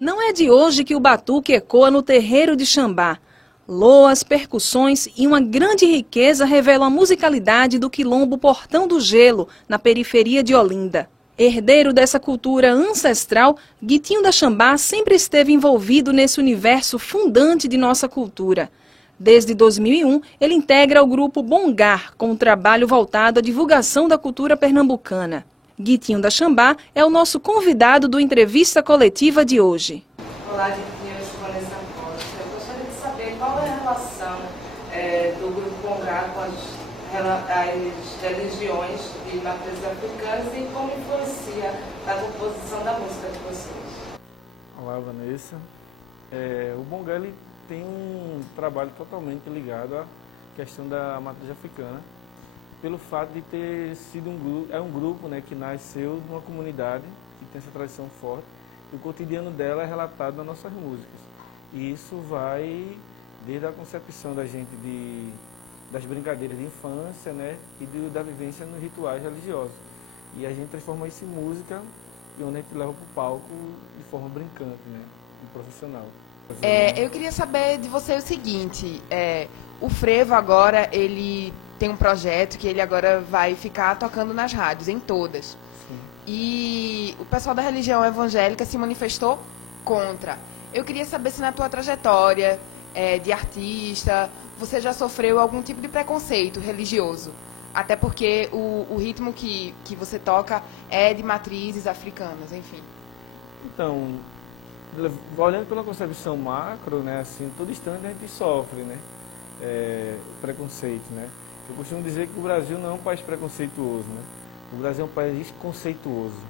Não é de hoje que o batuque ecoa no terreiro de Xambá. Loas, percussões e uma grande riqueza revelam a musicalidade do quilombo Portão do Gelo, na periferia de Olinda. Herdeiro dessa cultura ancestral, Guitinho da Xambá sempre esteve envolvido nesse universo fundante de nossa cultura. Desde 2001, ele integra o grupo Bongar, com um trabalho voltado à divulgação da cultura pernambucana. Guitinho da Xambá é o nosso convidado do Entrevista Coletiva de hoje. Olá, Guitinho, eu sou Vanessa Costa. Eu gostaria de saber qual é a relação do grupo Bongar com as religiões de matrizes africanas e como influencia na composição da música de vocês. Olá, Vanessa. O Bongar ele tem um trabalho totalmente ligado à questão da matriz africana, pelo fato de ter sido um grupo, né, que nasceu numa comunidade que tem essa tradição forte, e o cotidiano dela é relatado nas nossas músicas. E isso vai desde a concepção da gente das brincadeiras de infância, né, e da vivência nos rituais religiosos. E a gente transforma isso em música, e onde a gente leva para o palco de forma brincante, né, e profissional. Eu queria saber de você o seguinte, o frevo agora, ele tem um projeto que ele agora vai ficar tocando nas rádios, em todas. Sim. E o pessoal da religião evangélica se manifestou contra. Eu queria saber se na tua trajetória de artista, você já sofreu algum tipo de preconceito religioso. Até porque o ritmo que você toca é de matrizes africanas, enfim. Então, olhando pela concepção macro, né, assim, todo instante a gente sofre, né, preconceito, né. Eu costumo dizer que o Brasil não é um país preconceituoso, né. O Brasil é um país conceituoso,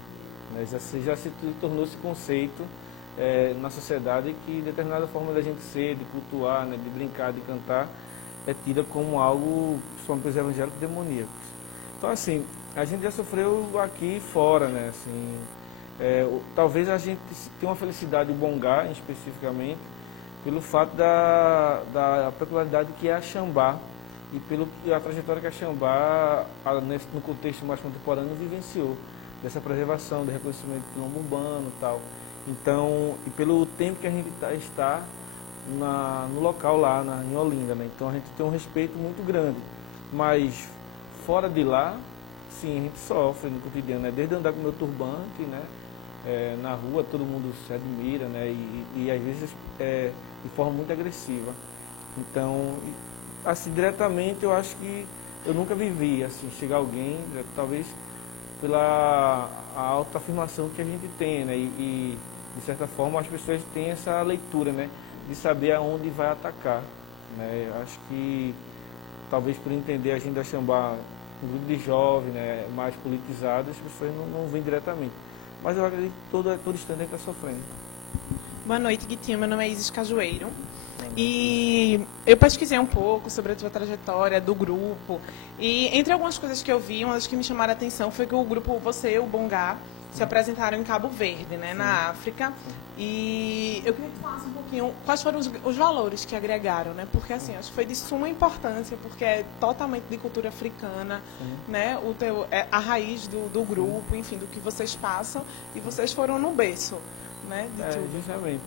né, já se tornou-se conceito na sociedade que determinada forma da gente ser, de cultuar, né, de brincar, de cantar, é tida como algo, principalmente pelos evangélicos, demoníacos. Então, assim, a gente já sofreu aqui fora, né, assim. Talvez a gente tenha uma felicidade, o Bongar especificamente, pelo fato da peculiaridade que é a Xambá e pela trajetória que a Xambá, no contexto mais contemporâneo, vivenciou, dessa preservação, do reconhecimento do quilombo urbano e tal. Então, e pelo tempo que a gente está no local lá, em Olinda, né? Então a gente tem um respeito muito grande. Mas fora de lá, sim, a gente sofre no cotidiano, né? Desde andar com o meu turbante, né? Na rua todo mundo se admira, né? E às vezes de forma muito agressiva. Então, assim, diretamente eu acho que eu nunca vivi, assim, chegar alguém, talvez pela autoafirmação que a gente tem, né? E de certa forma as pessoas têm essa leitura, né? De saber aonde vai atacar, né? Eu acho que talvez por entender a gente da Xambá, um grupo de jovens, né, mais politizados, as pessoas não veem diretamente. Mas eu acredito que todo instante a gente está sofrendo. Boa noite, Guitinho. Meu nome é Isis Cajueiro. E eu pesquisei um pouco sobre a tua trajetória do grupo. E entre algumas coisas que eu vi, uma das que me chamaram a atenção foi que o grupo, você e o Bongar, se apresentaram em Cabo Verde, né, na África. E eu queria que tu falasse um pouquinho quais foram os valores que agregaram, né? Porque assim, acho que foi de suma importância, porque é totalmente de cultura africana, né? A raiz do grupo, enfim, do que vocês passam, e vocês foram no berço, né? De tudo. Justamente.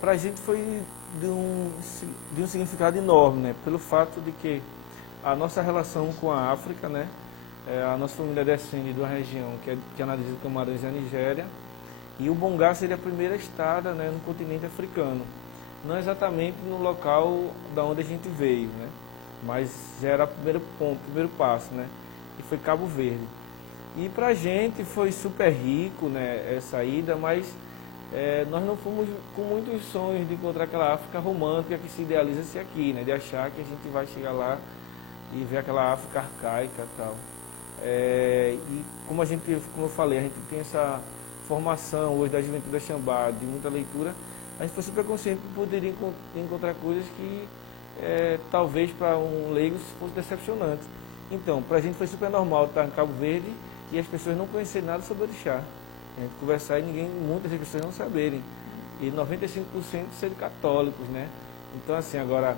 Para a gente foi de um significado enorme, né? Pelo fato de que a nossa relação com a África, né? A nossa família descende de uma região que analisa Camarões e a Nigéria, e o Bongar seria a primeira estada, né, no continente africano. Não exatamente no local da onde a gente veio, né, mas já era o primeiro ponto, o primeiro passo, né, e foi Cabo Verde. E para a gente foi super rico, né, essa ida, mas nós não fomos com muitos sonhos de encontrar aquela África romântica que se idealiza-se aqui, né, de achar que a gente vai chegar lá e ver aquela África arcaica e tal. E como eu falei, a gente tem essa formação hoje da juventude da Xambá, de muita leitura, a gente foi super consciente que poderia encontrar coisas que talvez para um leigo fosse decepcionante. Então, para a gente foi super normal estar em Cabo Verde e as pessoas não conhecerem nada sobre orixá. A gente conversar e muitas das pessoas não saberem. E 95% serem católicos, né? Então, assim, agora,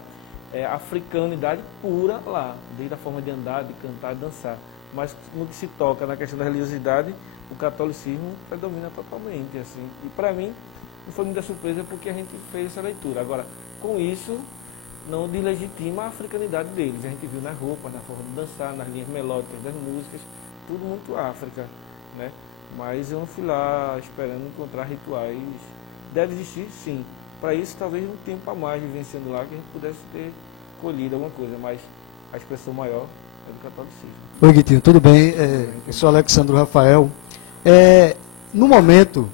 africanidade pura lá, desde a forma de andar, de cantar, de dançar. Mas no que se toca na questão da religiosidade, o catolicismo predomina totalmente, assim. E para mim, não foi muita surpresa porque a gente fez essa leitura. Agora, com isso, não deslegitima a africanidade deles. A gente viu nas roupas, na forma de dançar, nas linhas melódicas das músicas, tudo muito África, né? Mas eu não fui lá esperando encontrar rituais. Deve existir, sim. Para isso, talvez um tempo a mais vivenciando lá, que a gente pudesse ter colhido alguma coisa, mas a expressão maior é do catolicismo. Oi, Guitinho, tudo bem? Eu sou Alexandre Rafael. No momento,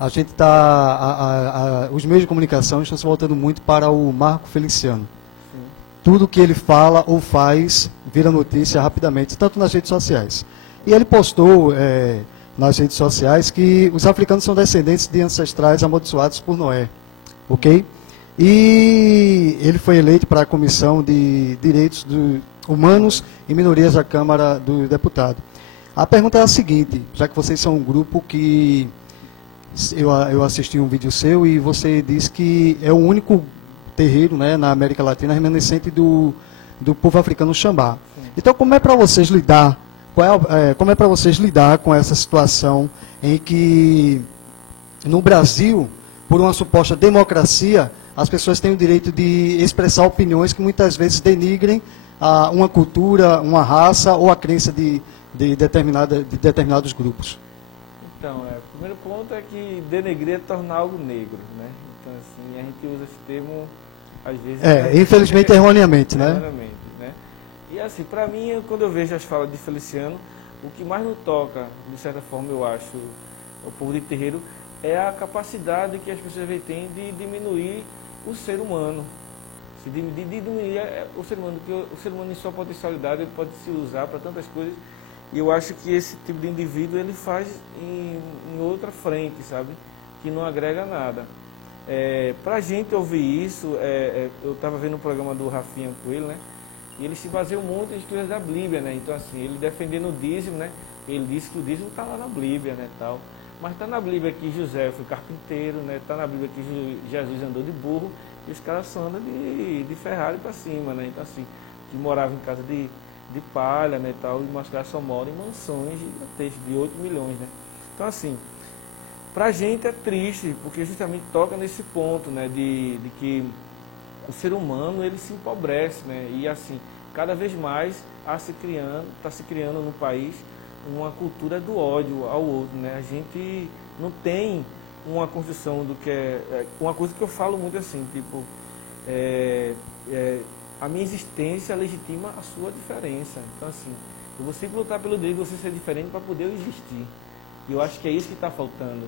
a gente está... Os meios de comunicação estão se voltando muito para o Marco Feliciano. Sim. Tudo que ele fala ou faz vira notícia rapidamente, tanto nas redes sociais. E ele postou nas redes sociais que os africanos são descendentes de ancestrais amaldiçoados por Noé. Ok? E ele foi eleito para a Comissão de Direitos Humanos e Minorias da Câmara dos Deputados. A pergunta é a seguinte, já que vocês são um grupo que... Eu assisti um vídeo seu e você disse que é o único terreiro, né, na América Latina remanescente do povo africano Xambá. Então, como é para vocês lidar? Como é para vocês lidar com essa situação em que no Brasil, por uma suposta democracia, as pessoas têm o direito de expressar opiniões que muitas vezes denigrem uma cultura, uma raça ou a crença de determinados grupos? Então, o primeiro ponto é que denegrir é tornar algo negro, né? Então, assim, a gente usa esse termo, às vezes... infelizmente, erroneamente, né? Erroneamente, né? E, assim, para mim, quando eu vejo as falas de Feliciano, o que mais me toca, de certa forma, eu acho, o povo de terreiro, é a capacidade que as pessoas têm de diminuir o ser humano. De diminuir o ser humano, porque o ser humano, em sua potencialidade, ele pode se usar para tantas coisas. E eu acho que esse tipo de indivíduo ele faz em outra frente, sabe? Que não agrega nada. Para a gente ouvir isso, eu estava vendo o programa do Rafinha Coelho, né? E ele se baseou muito em coisas da Bíblia, né? Então, assim, ele defendendo o dízimo, né? Ele disse que o dízimo está lá na Bíblia, né? Tal. Mas está na Bíblia que José foi carpinteiro, né? Está na Bíblia que Jesus andou de burro e os caras só andam de Ferrari para cima, né? Então, assim, que morava em casa de palha, né, tal, e os caras só moram em mansões gigantescas de 8 milhões, né? Então, assim, pra gente é triste, porque justamente toca nesse ponto, né, de que o ser humano, ele se empobrece, né? E, assim, cada vez mais está se criando no país uma cultura do ódio ao outro, né? A gente não tem uma construção do que uma coisa que eu falo muito assim, tipo, a minha existência legitima a sua diferença. Então, assim, eu vou sempre lutar pelo direito de você ser diferente para poder existir. E eu acho que é isso que está faltando,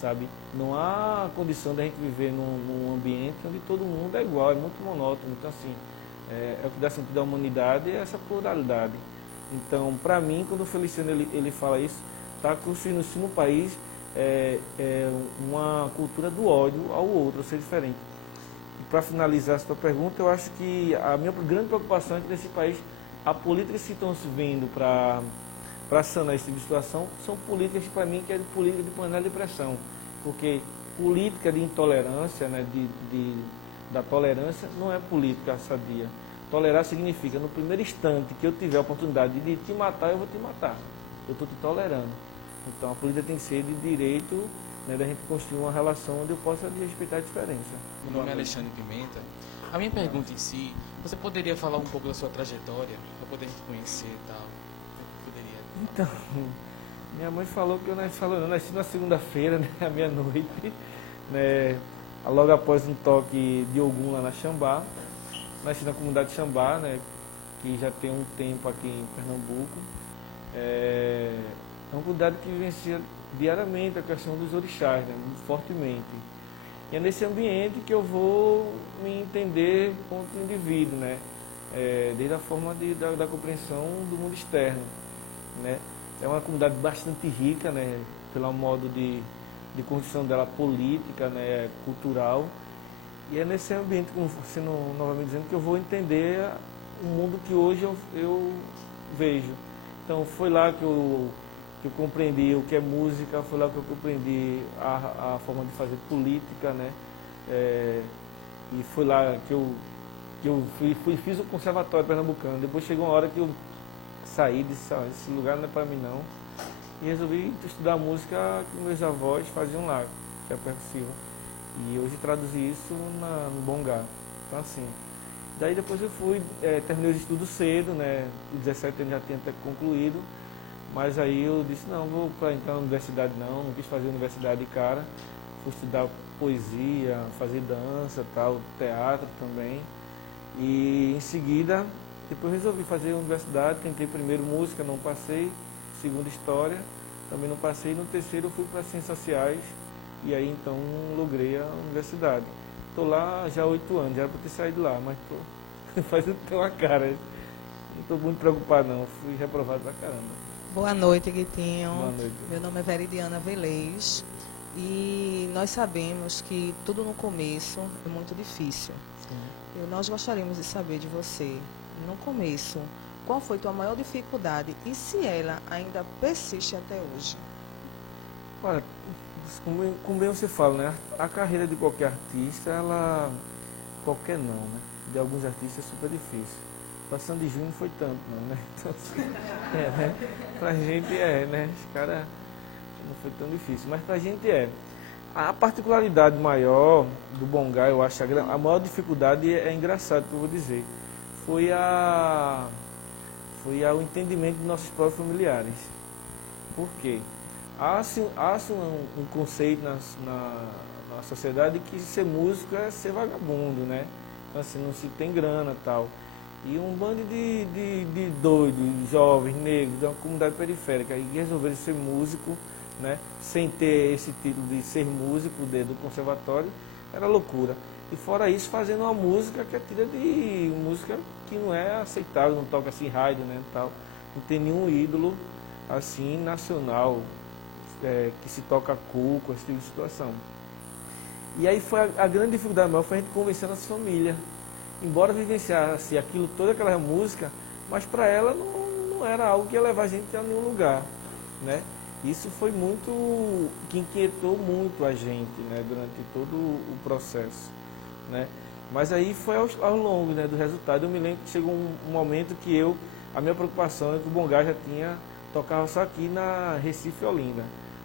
sabe? Não há condição da gente viver num ambiente onde todo mundo é igual, é muito monótono. Então, assim, é o que dá sentido à humanidade é essa pluralidade. Então, para mim, quando o Feliciano ele fala isso, está construindo-se no país uma cultura do ódio ao outro, a ser diferente. Para finalizar a sua pergunta, eu acho que a minha grande preocupação é que nesse país, a políticas que estão se vendo para sanar esse tipo de situação são políticas, para mim, que é política de panela de pressão. Porque política de intolerância, né, da tolerância, não é política sadia. Tolerar significa, no primeiro instante que eu tiver a oportunidade de te matar, eu vou te matar. Eu estou te tolerando. Então, a política tem que ser de direito, né, da gente construir uma relação onde eu possa respeitar a diferença. Meu nome é Alexandre Pimenta. A minha pergunta em si, você poderia falar um pouco da sua trajetória, para poder te conhecer e tal? Poderia? Então, minha mãe falou que eu nasci na segunda-feira, né, à meia-noite, né, logo após um toque de Ogum lá na Xambá. Nasci na comunidade Xambá, né, que já tem um tempo aqui em Pernambuco. É uma comunidade que vivencia diariamente a questão dos orixás, né, muito fortemente. E é nesse ambiente que eu vou me entender como indivíduo, né, desde a forma da compreensão do mundo externo, né. É uma comunidade bastante rica, né, pelo modo de construção dela política, né, cultural. E é nesse ambiente, como você novamente dizendo, que eu vou entender o mundo que hoje eu vejo. Então foi lá que eu compreendi o que é música, foi lá que eu compreendi a forma de fazer política, né? E foi lá que eu fiz o conservatório pernambucano. Depois chegou uma hora que eu saí, disse, esse lugar não é para mim não. E resolvi estudar música que meus avós faziam lá, que é percussiva. E hoje traduzi isso no Bongá. Então assim, daí depois eu terminei os estudos cedo, né? Com 17 anos já tinha até concluído, mas aí eu disse, não vou para entrar na universidade não quis fazer universidade de cara, fui estudar poesia, fazer dança, tal, teatro também. E em seguida, depois resolvi fazer universidade, tentei primeiro música, não passei, segundo história, também não passei, no terceiro eu fui para ciências sociais e aí então logrei a universidade. Estou lá já há 8 anos, já era para ter saído lá, mas estou fazendo uma cara. Não estou muito preocupado não, fui reprovado pra caramba. Boa noite, Guitinho. Boa noite. Meu nome é Veridiana Velez e nós sabemos que tudo no começo é muito difícil. E nós gostaríamos de saber de você, no começo, qual foi tua maior dificuldade e se ela ainda persiste até hoje? Olha, como bem você fala, né? A carreira de qualquer artista, qualquer não, né? De alguns artistas é super difícil. Para Sandy Júnior não foi tanto, não, né? Então, né? Pra gente né? Os caras não foi tão difícil, mas pra gente é. A particularidade maior do Bongá, eu acho, a maior dificuldade é engraçado que eu vou dizer, foi o entendimento de nossos próprios familiares. Por quê? Há um conceito na sociedade que ser músico é ser vagabundo, né? Então, assim, não se tem grana e tal. E um bando de doidos, jovens, negros, de uma comunidade periférica, que resolveram ser músico, né? Sem ter esse título de ser músico do conservatório, era loucura. E fora isso, fazendo uma música que é tira de música que não é aceitável, não toca assim rádio, né? Tal. Não tem nenhum ídolo assim nacional que se toca cuco, esse tipo de situação. E aí foi a grande dificuldade maior foi a gente convencer a nossa família. Embora vivenciasse aquilo, toda aquela música, mas para ela não era algo que ia levar a gente a nenhum lugar, né? Isso foi muito, que inquietou muito a gente, né, durante todo o processo, né? Mas aí foi ao longo, né, do resultado. Eu me lembro que chegou um momento que a minha preocupação é que o Bongá já tocava só aqui na Recife e Olinda,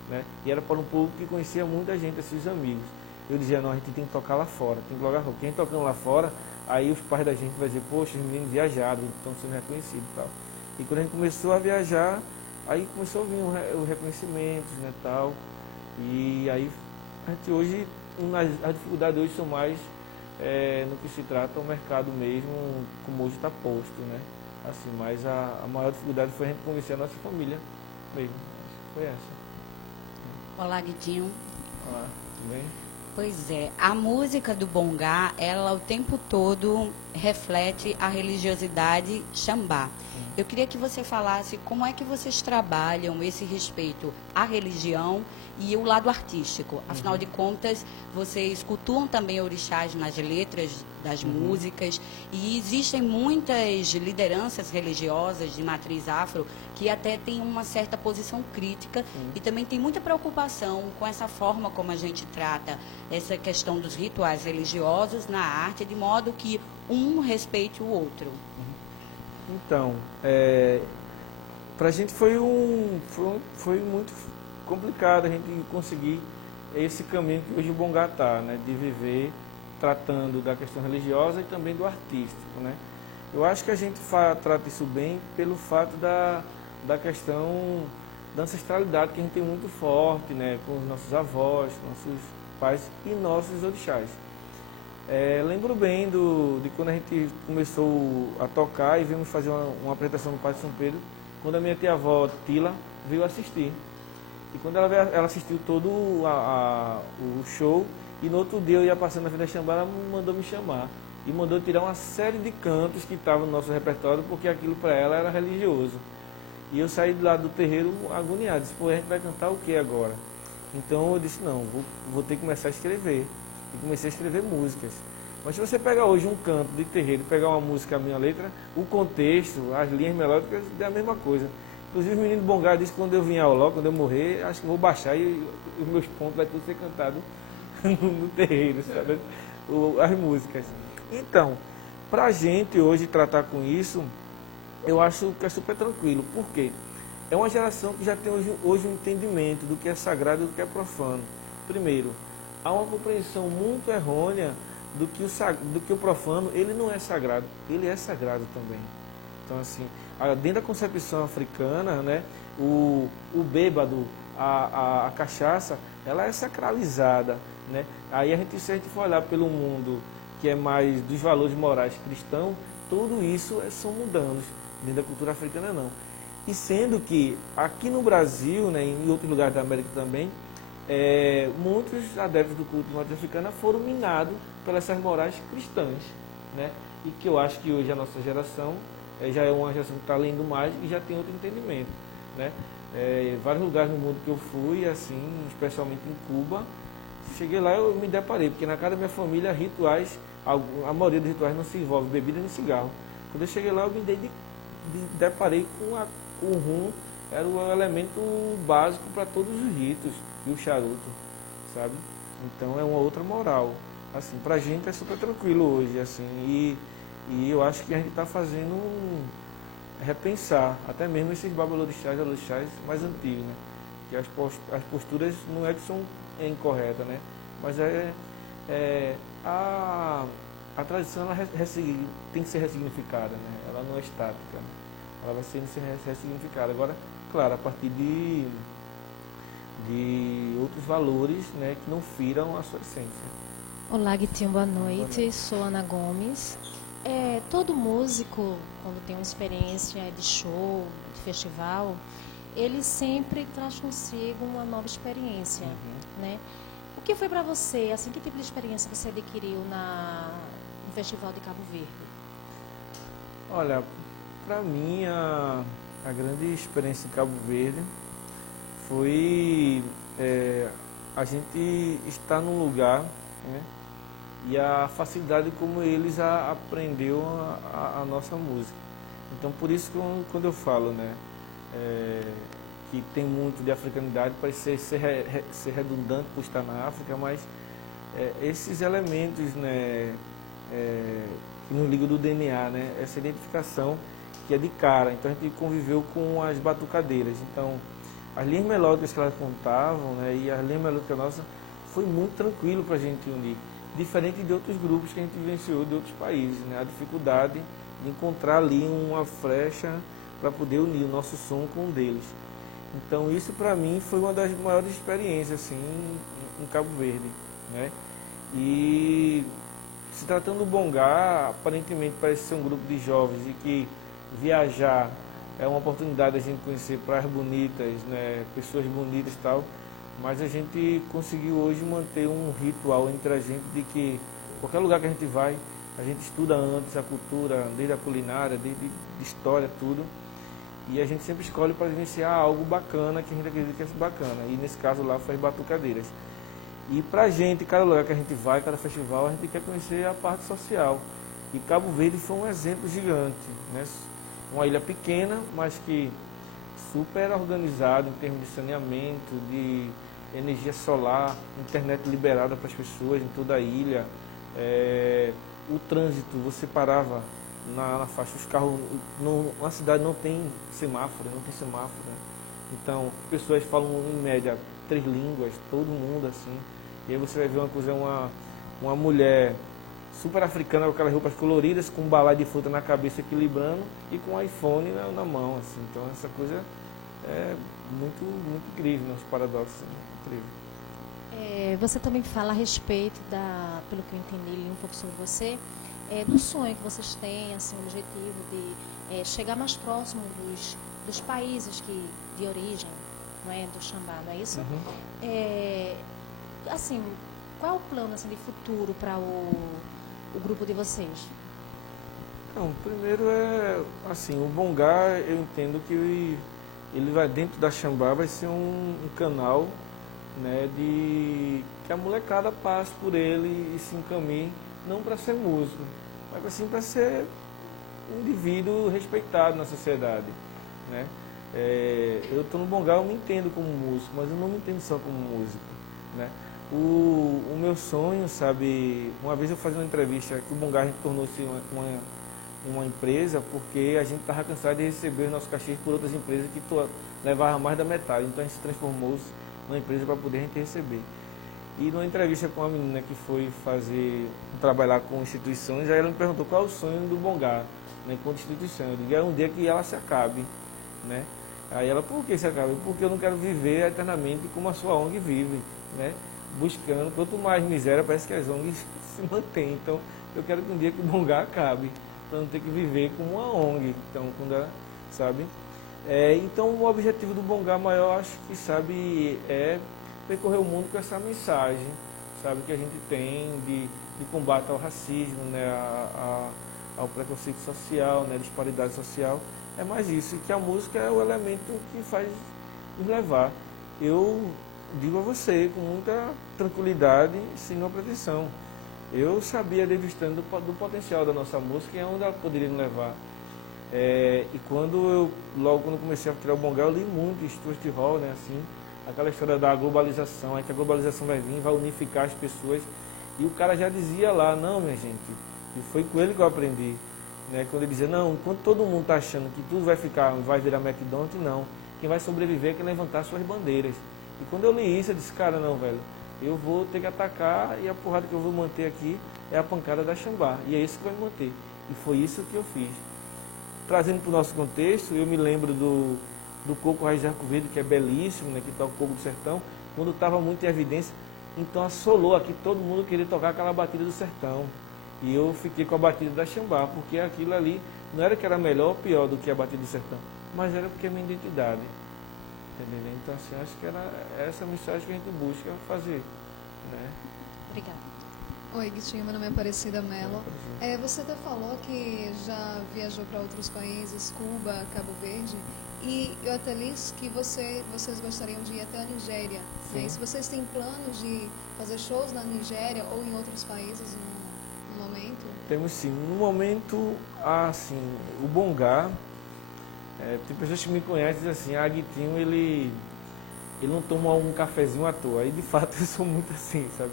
né? E era para um público que conhecia muita gente, esses amigos. Eu dizia, não, a gente tem que tocar lá fora, tem que logar roupa. Quem tocando lá fora, aí os pais da gente vão dizer, poxa, os meninos viajaram, estão sendo reconhecidos e tal. E quando a gente começou a viajar, aí começou a vir os reconhecimentos, né, tal. E aí, a gente hoje, as dificuldades hoje são mais no que se trata o mercado mesmo, como hoje está posto, né. Assim, mas a maior dificuldade foi a gente convencer a nossa família mesmo. Acho que foi essa. Olá, Guitinho. Olá, tudo bem? Pois é, a música do Bongá, ela o tempo todo reflete a religiosidade xambá. Eu queria que você falasse como é que vocês trabalham esse respeito à religião e o lado artístico. Afinal de contas, vocês cultuam também orixás nas letras das músicas e existem muitas lideranças religiosas de matriz afro que até têm uma certa posição crítica e também tem muita preocupação com essa forma como a gente trata essa questão dos rituais religiosos na arte, de modo que um respeite o outro. Então, para a gente foi muito complicado a gente conseguir esse caminho que hoje o Bongá está, né, de viver tratando da questão religiosa e também do artístico, né. Eu acho que a gente trata isso bem pelo fato da questão da ancestralidade que a gente tem muito forte, né, com os nossos avós, com nossos pais e nossos orixás. Lembro bem de quando a gente começou a tocar e vimos fazer uma apresentação no Parque São Pedro, quando a minha tia-avó, Tila, veio assistir. E quando ela assistiu todo o show, e no outro dia eu ia passando na Avenida Xambá, ela mandou me chamar. E mandou tirar uma série de cantos que estavam no nosso repertório, porque aquilo para ela era religioso. E eu saí lá do terreiro agoniado, disse, pô, a gente vai cantar o que agora? Então eu disse, não, vou ter que começar a escrever. E comecei a escrever músicas. Mas se você pegar hoje um canto de terreiro e pegar uma música, a minha letra, o contexto, as linhas melódicas, é a mesma coisa. Inclusive o menino Bongá disse que quando eu vier ao Ló, quando eu morrer, acho que vou baixar e os meus pontos vai tudo ser cantado no terreiro, sabe? As músicas. Então, pra gente hoje tratar com isso, eu acho que é super tranquilo. Por quê? É uma geração que já tem hoje um entendimento do que é sagrado e do que é profano. Primeiro, há uma compreensão muito errônea do que o profano, ele não é sagrado, ele é sagrado também. Então, assim, dentro da concepção africana, né, o bêbado, a cachaça, ela é sacralizada, né? Aí se a gente for olhar pelo mundo que é mais dos valores morais cristãos, tudo isso são mundanos, dentro da cultura africana não. E sendo que aqui no Brasil, né, em outros lugares da América também, muitos adeptos do culto norte-africano foram minados pelas essas morais cristãs, né? E que eu acho que hoje a nossa geração já é uma geração que está lendo mais e já tem outro entendimento, né? Vários lugares no mundo que eu fui, assim, especialmente em Cuba, cheguei lá eu me deparei, porque na casa da minha família rituais, a maioria dos rituais não se envolve bebida nem cigarro. Quando eu cheguei lá eu me deparei com o rum, era o elemento básico para todos os ritos, e o charuto, sabe? Então é uma outra moral. Assim, pra gente é super tranquilo hoje, assim, e eu acho que a gente está fazendo repensar, até mesmo esses babalorixás, orixás mais antigos, né? Que as posturas não é que são incorretas, né? Mas a tradição ela tem que ser ressignificada, né? Ela não é estática, né? Ela vai ser ressignificada. Agora, claro, a partir de outros valores, né, que não firam a sua essência. Olá, Guitinho, boa noite. Sou Ana Gomes. Todo músico, quando tem uma experiência de show, de festival, ele sempre traz consigo uma nova experiência, né? O que foi para você, assim, que tipo de experiência você adquiriu no Festival de Cabo Verde? Olha, para mim a grande experiência em Cabo Verde foi a gente estar num lugar, né, e a facilidade como eles aprendeu a nossa música. Então, por isso que quando eu falo, né, que tem muito de africanidade, parece ser redundante por estar na África, mas esses elementos, né, que nos ligam do DNA, né, essa identificação que é de cara. Então a gente conviveu com as batucadeiras. Então as linhas melódicas que elas contavam, né, e as linhas melódicas nossas, foi muito tranquilo para a gente unir. Diferente de outros grupos que a gente vivenciou de outros países, né, a dificuldade de encontrar ali uma flecha para poder unir o nosso som com o deles. Então isso para mim foi uma das maiores experiências assim, em Cabo Verde, né? E se tratando do Bongá, aparentemente parece ser um grupo de jovens e que viajar é uma oportunidade de a gente conhecer praias bonitas, né, pessoas bonitas e tal, mas a gente conseguiu hoje manter um ritual entre a gente de que qualquer lugar que a gente vai, a gente estuda antes a cultura, desde a culinária, desde história, tudo, e a gente sempre escolhe para vivenciar algo bacana que a gente acredita que é bacana, e nesse caso lá foi as batucadeiras. E pra gente, cada lugar que a gente vai, cada festival, a gente quer conhecer a parte social. E Cabo Verde foi um exemplo gigante, né? Uma ilha pequena, mas que super organizada em termos de saneamento, de energia solar, internet liberada para as pessoas em toda a ilha. O trânsito, você parava na faixa, os carros, na cidade não tem semáforo, né? Então, pessoas falam em média 3 línguas, todo mundo assim. E aí você vai ver uma coisa, uma mulher super africana com aquelas roupas coloridas, com um balai de fruta na cabeça equilibrando e com um iPhone na mão, assim. Então essa coisa é muito, muito incrível, né? Os paradoxos, incrível. Você também fala a respeito pelo que eu entendi, li um pouco sobre você, do sonho que vocês têm, assim, o objetivo de chegar mais próximo dos países de origem, não é, do Xambá, não é isso? Assim, qual é o plano assim, de futuro para o grupo de vocês? Não, primeiro assim, o Bongá, eu entendo que ele vai dentro da Xambá, vai ser um canal, né, que a molecada passe por ele e se encaminhe, não para ser músico, mas assim para ser um indivíduo respeitado na sociedade, né? Eu estou no Bongá, eu me entendo como músico, mas eu não me entendo só como músico, né? O meu sonho, sabe, uma vez eu fazia uma entrevista que o Bongá tornou-se uma empresa porque a gente estava cansado de receber os nossos cachês por outras empresas que levavam mais da metade, então a gente se transformou numa empresa para poder a gente receber. E numa entrevista com uma menina que foi trabalhar com instituições, aí ela me perguntou qual é o sonho do Bongá, né, enquanto instituição. Eu digo, é um dia que ela se acabe, né? Aí ela, por que se acabe? Porque eu não quero viver eternamente como a sua ONG vive, né? Buscando, quanto mais miséria, parece que as ONGs se mantêm. Então, eu quero que um dia que o Bongá acabe, para não ter que viver como uma ONG. Então, quando ela, sabe? Então, o objetivo do Bongá maior, acho que, sabe, é percorrer o mundo com essa mensagem, sabe, que a gente tem de combate ao racismo, né, ao preconceito social, né, disparidade social. É mais isso, que a música é o elemento que faz nos levar. Eu digo a você, com muita tranquilidade, sem nenhuma pretensão. Eu sabia desde o instante do potencial da nossa música e aonde ela poderia nos levar. E logo quando comecei a tirar o Bongá, eu li muito Stuart Hall, né, assim, aquela história da globalização, aí que a globalização vai vir, vai unificar as pessoas. E o cara já dizia lá, não, minha gente, e foi com ele que eu aprendi. Né, quando ele dizia, não, enquanto todo mundo está achando que tudo vai virar McDonald's, não. Quem vai sobreviver é quem levantar suas bandeiras. E quando eu li isso, eu disse, cara, não, velho, eu vou ter que atacar e a porrada que eu vou manter aqui é a pancada da Xambá. E é isso que vai me manter. E foi isso que eu fiz. Trazendo para o nosso contexto, eu me lembro do Coco Raiz de Arco Verde, que é belíssimo, né, que toca o Coco do Sertão, quando estava muito em evidência, então assolou aqui, todo mundo queria tocar aquela batida do sertão. E eu fiquei com a batida da Xambá, porque aquilo ali não era que era melhor ou pior do que a batida do sertão, mas era porque é minha identidade. Entendeu? Então, assim, acho que era essa mensagem que a gente busca fazer. Né? Obrigada. Oi, Guitinho, meu nome é Aparecida Mello. Você até falou que já viajou para outros países, Cuba, Cabo Verde, e eu até li que vocês gostariam de ir até a Nigéria. Né? Se vocês têm planos de fazer shows na Nigéria ou em outros países no momento? Temos sim. No momento, assim, o Bongá, tem pessoas que me conhecem e dizem assim, Guitinho, ele não toma um cafezinho à toa. E de fato eu sou muito assim, sabe?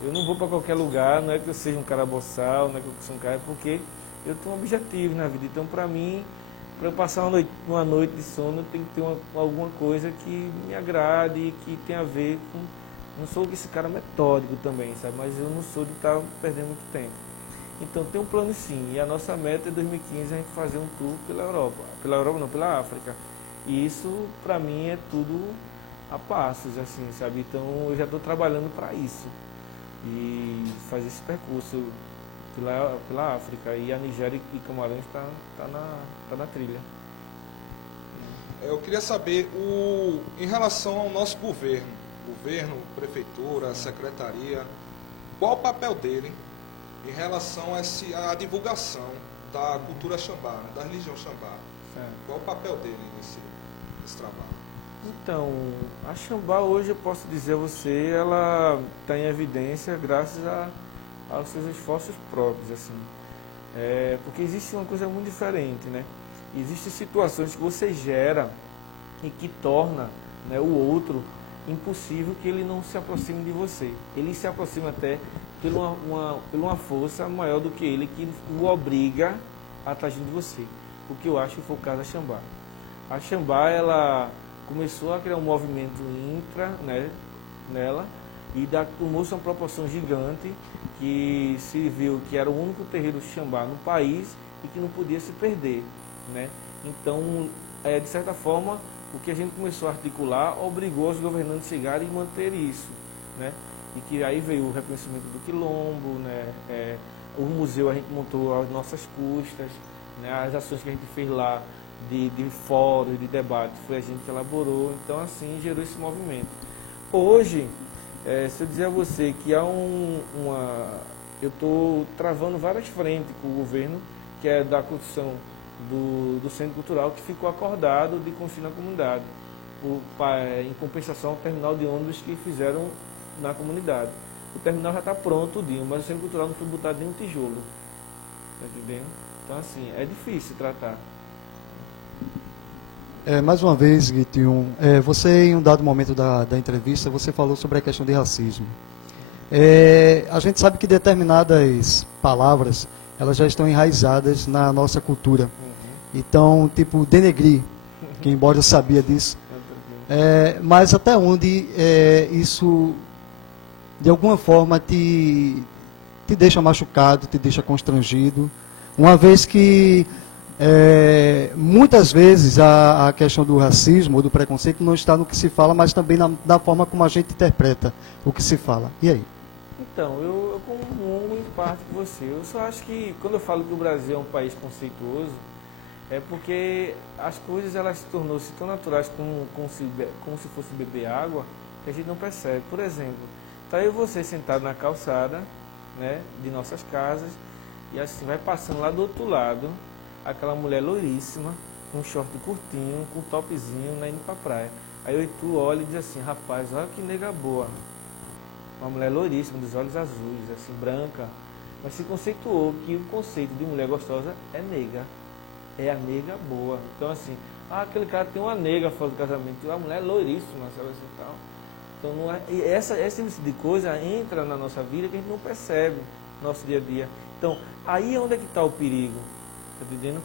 Eu não vou para qualquer lugar, não é que eu seja um cara boçal, não é que eu seja um cara, é porque eu tenho um objetivo na vida. Então, para mim, para eu passar uma noite de sono, tem que ter alguma coisa que me agrade, que tenha a ver com... Não sou esse cara metódico também, sabe? Mas eu não sou de estar perdendo muito tempo. Então, tem um plano sim. E a nossa meta é 2015 a gente fazer um tour pela Europa. Pela Europa não, pela África. E isso, para mim, é tudo a passos, assim, sabe? Então, eu já estou trabalhando para isso. E fazer esse percurso pela África. E a Nigéria e Camarões tá na trilha. Eu queria saber, em relação ao nosso governo, prefeitura, secretaria, qual o papel dele em relação à divulgação da cultura Xambá, né, da religião Xambá? Qual o papel dele nesse trabalho? Então, a Xambá hoje, eu posso dizer a você, ela está em evidência graças aos seus esforços próprios, assim. Porque existe uma coisa muito diferente, né? Existem situações que você gera e que torna, né, o outro impossível que ele não se aproxime de você. Ele se aproxima até por uma força maior do que ele, que o obriga a estar junto de você. O que eu acho que foi o caso da Xambá. A Xambá, ela começou a criar um movimento intra, né, nela, e tomou-se uma proporção gigante, que se viu que era o único terreiro Xambá no país e que não podia se perder, né? Então, de certa forma, o que a gente começou a articular obrigou os governantes a chegarem e manter isso, né? E que aí veio o reconhecimento do quilombo, né? O museu a gente montou às nossas custas, né? As ações que a gente fez lá de fóruns, de debate, foi a gente que elaborou. Então, assim, gerou esse movimento. Hoje, se eu dizer a você que há eu estou travando várias frentes com o governo, que é da construção do Centro Cultural, que ficou acordado de construir na comunidade, em compensação ao terminal de ônibus que fizeram na comunidade. O terminal já está pronto, mas o Centro Cultural não foi botado nem um tijolo. Está entendendo? Então, assim, é difícil tratar. Mais uma vez, Guitinho, você em um dado momento da entrevista, você falou sobre a questão de racismo. A gente sabe que determinadas palavras, elas já estão enraizadas na nossa cultura. Então, tipo, denegrir, que embora eu sabia disso, mas até onde isso de alguma forma te deixa machucado, te deixa constrangido, uma vez que muitas vezes a questão do racismo ou do preconceito não está no que se fala, mas também na forma como a gente interpreta o que se fala. E aí? Então, eu comungo em parte com você. Eu só acho que quando eu falo que o Brasil é um país conceituoso, é porque as coisas elas se tornou-se tão naturais como se fosse beber água, que a gente não percebe. Por exemplo, está eu e você sentado na calçada, né, de nossas casas, e assim vai passando lá do outro lado aquela mulher loiríssima, com um short curtinho, com um topzinho, né, indo pra praia. Aí eu e tu olha e diz assim, rapaz, olha que nega boa. Uma mulher loiríssima, dos olhos azuis, assim, branca. Mas se conceituou que o conceito de mulher gostosa é nega. É a nega boa. Então assim, aquele cara tem uma nega fora do casamento, a mulher é loiríssima, sabe assim, tal. Então não é, e esse tipo de coisa entra na nossa vida que a gente não percebe no nosso dia a dia. Então, aí é onde é que está o perigo. Tá entendendo?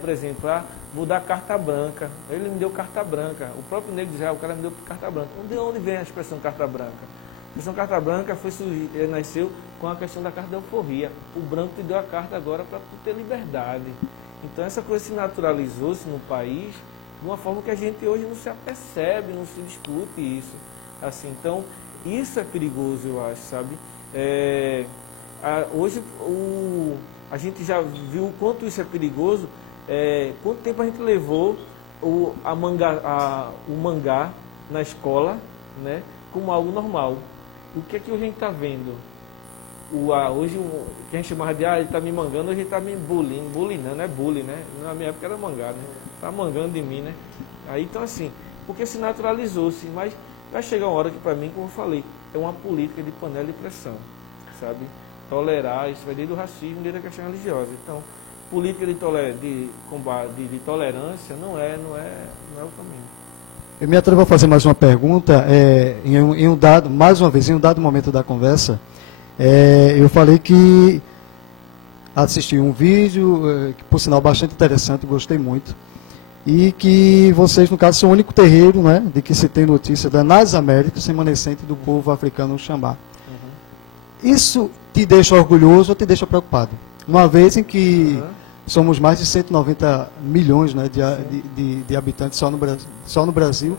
Por exemplo, vou dar carta branca. Ele me deu carta branca. O próprio negro diz, o cara me deu carta branca. De onde vem a expressão carta branca? A expressão carta branca nasceu com a questão da carta de alforria. O branco te deu a carta agora para tu ter liberdade. Então essa coisa se naturalizou-se no país de uma forma que a gente hoje não se apercebe, não se discute isso. Assim, então, isso é perigoso, eu acho, sabe? Hoje a gente já viu o quanto isso é perigoso, quanto tempo a gente levou o mangá na escola, né, como algo normal. O que é que hoje a gente está vendo? Hoje, o que a gente chamava de, ele está me mangando, hoje ele está me bullyingando, é bullying, né? Na minha época era mangá, né? Está mangando de mim, né? Aí, então assim, porque se naturalizou-se, mas vai chegar uma hora que para mim, como eu falei, é uma política de panela de pressão, sabe? Tolerar, isso vai desde o racismo, desde a questão religiosa. Então, política de tolerância não é o caminho. Eu me atrevo a fazer mais uma pergunta. Mais uma vez, em um dado momento da conversa, eu falei que assisti um vídeo, que por sinal bastante interessante, gostei muito, e que vocês, no caso, são o único terreiro, né, de que se tem notícia nas Américas, remanescente do povo africano Xambá. Isso te deixa orgulhoso ou te deixa preocupado? Uma vez em que somos mais de 190 milhões, né, de habitantes só no Brasil,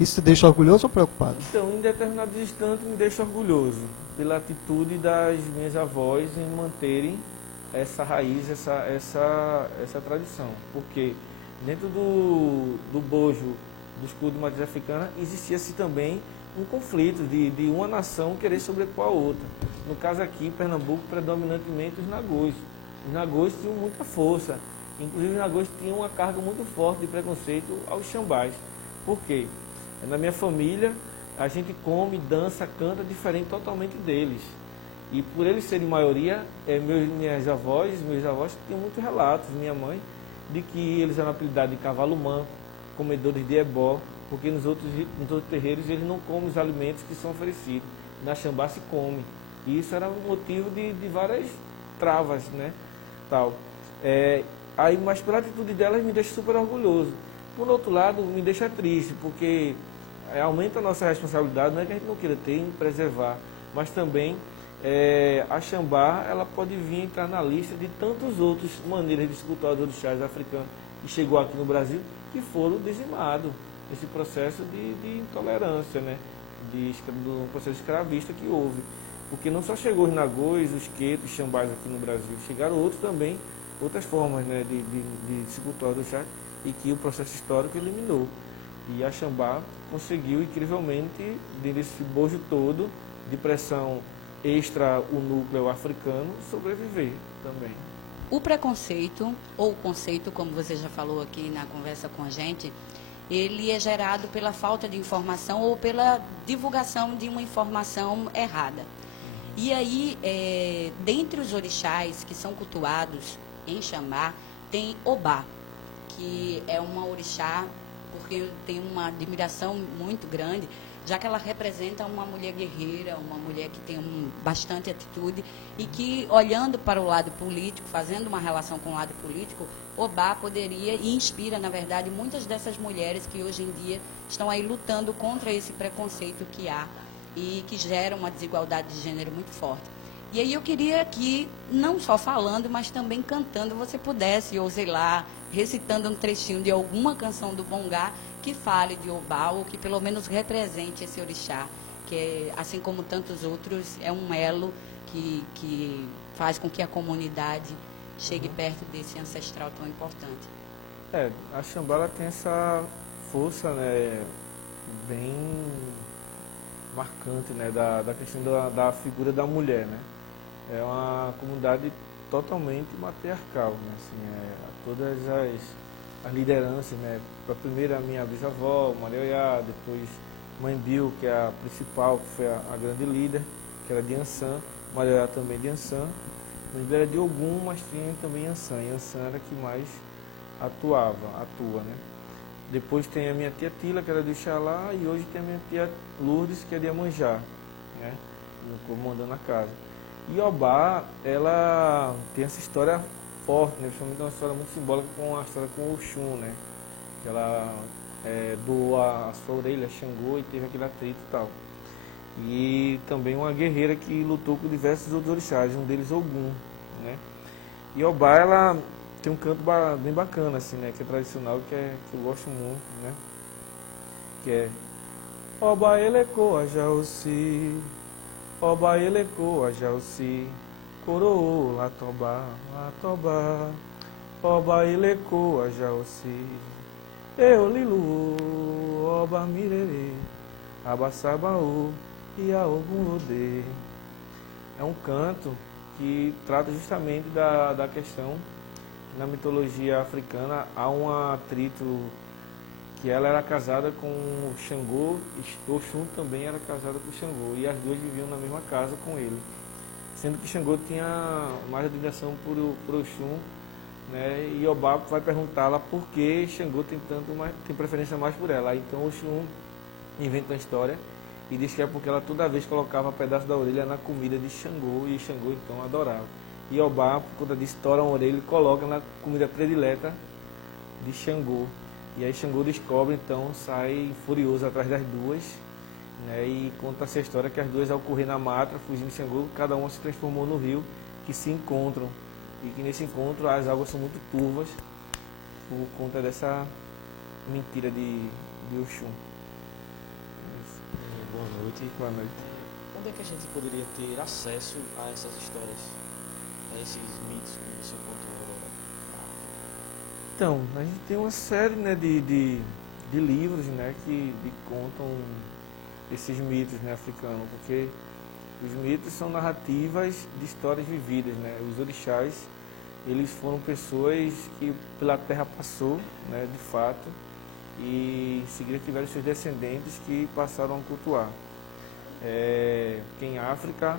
isso te deixa orgulhoso ou preocupado? Então, em determinados instantes me deixa orgulhoso pela atitude das minhas avós em manterem essa raiz, essa tradição. Porque dentro do bojo do escudo de matriz africana existia-se também um conflito de uma nação querer sobrepor a outra. No caso aqui, em Pernambuco, predominantemente os nagôs. Os nagôs tinham muita força. Inclusive, os nagôs tinham uma carga muito forte de preconceito aos xambás. Por quê? Na minha família, a gente come, dança, canta diferente totalmente deles. E por eles serem maioria, meus avós tinham muitos relatos, minha mãe, de que eles eram apelidados de cavalo manco, comedores de ebó, porque nos outros terreiros eles não comem os alimentos que são oferecidos. Na Xambá se come. E isso era um motivo de várias travas, né? Tal. Mas pela atitude delas me deixa super orgulhoso. Por outro lado, me deixa triste, porque aumenta a nossa responsabilidade, não é que a gente não queira ter em preservar, mas também a Xambá ela pode vir entrar na lista de tantas outras maneiras de escutar os orixás africanos que chegou aqui no Brasil, que foram dizimados nesse processo de intolerância, né? Do processo escravista que houve. Porque não só chegou os nagôs, os quetos, os xambás aqui no Brasil, chegaram outros também, outras formas, né, de se cultuar do chá, e que o processo histórico eliminou. E a Xambá conseguiu, incrivelmente, desse bojo todo, de pressão extra o núcleo africano, sobreviver também. O preconceito, ou o conceito, como você já falou aqui na conversa com a gente, ele é gerado pela falta de informação ou pela divulgação de uma informação errada. E aí, dentre os orixás que são cultuados em Xambá, tem Obá, que é uma orixá, porque eu tenho uma admiração muito grande, já que ela representa uma mulher guerreira, uma mulher que tem bastante atitude e que, olhando para o lado político, fazendo uma relação com o lado político, Obá poderia e inspira, na verdade, muitas dessas mulheres que hoje em dia estão aí lutando contra esse preconceito que há e que gera uma desigualdade de gênero muito forte. E aí eu queria que, não só falando, mas também cantando, você pudesse, ou sei lá, recitando um trechinho de alguma canção do Bongá que fale de Obá, ou que pelo menos represente esse orixá, que, assim como tantos outros, é um elo que faz com que a comunidade chegue perto desse ancestral tão importante. A Xambá tem essa força, né, bem marcante, né, da questão da figura da mulher, né. É uma comunidade totalmente matriarcal, né, assim, todas as lideranças, né, a primeira a minha bisavó, Maria Oiá, depois Mãe Bill, que é a principal, que foi a grande líder, que era de Ançã, Maria Oiá também de Ançã, Mãe Bill era de Ogum, mas tinha também Ançã, e Ançã era que mais atua, né. Depois tem a minha tia Tila, que era do Ixalá, e hoje tem a minha tia Lourdes, que é de Iemanjá, né, comandando a casa. E Obá, ela tem essa história forte, né, principalmente uma história muito simbólica com a história com o Oxum, né, que ela doou a sua orelha a Xangô e teve aquele atrito e tal. E também uma guerreira que lutou com diversos outros orixás, um deles Ogum, né. E Obá, ela tem um canto bem bacana, assim, né, que é tradicional, que eu gosto muito, né, que é Obá Eleco Ajaoci, Obá Eleco Ajaoci, Coroa Latobá, Latobá, Obá Eleco Ajaoci, Eolilu, Obá Mirerê, Abaçabaú, Iaogulodê. É um canto que trata justamente da questão. Na mitologia africana há um atrito que ela era casada com o Xangô, e Oxum também era casada com o Xangô, e as duas viviam na mesma casa com ele. Sendo que Xangô tinha mais admiração por Oxum, né, e Obá vai perguntá-la por que Xangô tem preferência mais por ela. Então Oxum inventa uma história e diz que é porque ela toda vez colocava um pedaço da orelha na comida de Xangô, e Xangô então adorava. E Obá, por conta disso, tora uma orelha e coloca na comida predileta de Xangô. E aí Xangô descobre, então, sai furioso atrás das duas, né, e conta-se a história que as duas, ao correr na mata, fugindo de Xangô, cada uma se transformou no rio, que se encontram. E que nesse encontro as águas são muito turvas, por conta dessa mentira de Oxum. Boa noite. Boa noite. Onde é que a gente poderia ter acesso a essas histórias, a esses mitos que você contou agora? Então, a gente tem uma série, né, de livros, né, que contam esses mitos, né, africanos, porque os mitos são narrativas de histórias vividas, né. Os orixás, eles foram pessoas que pela terra passou, né, de fato, e em seguida tiveram seus descendentes que passaram a cultuar. Em África,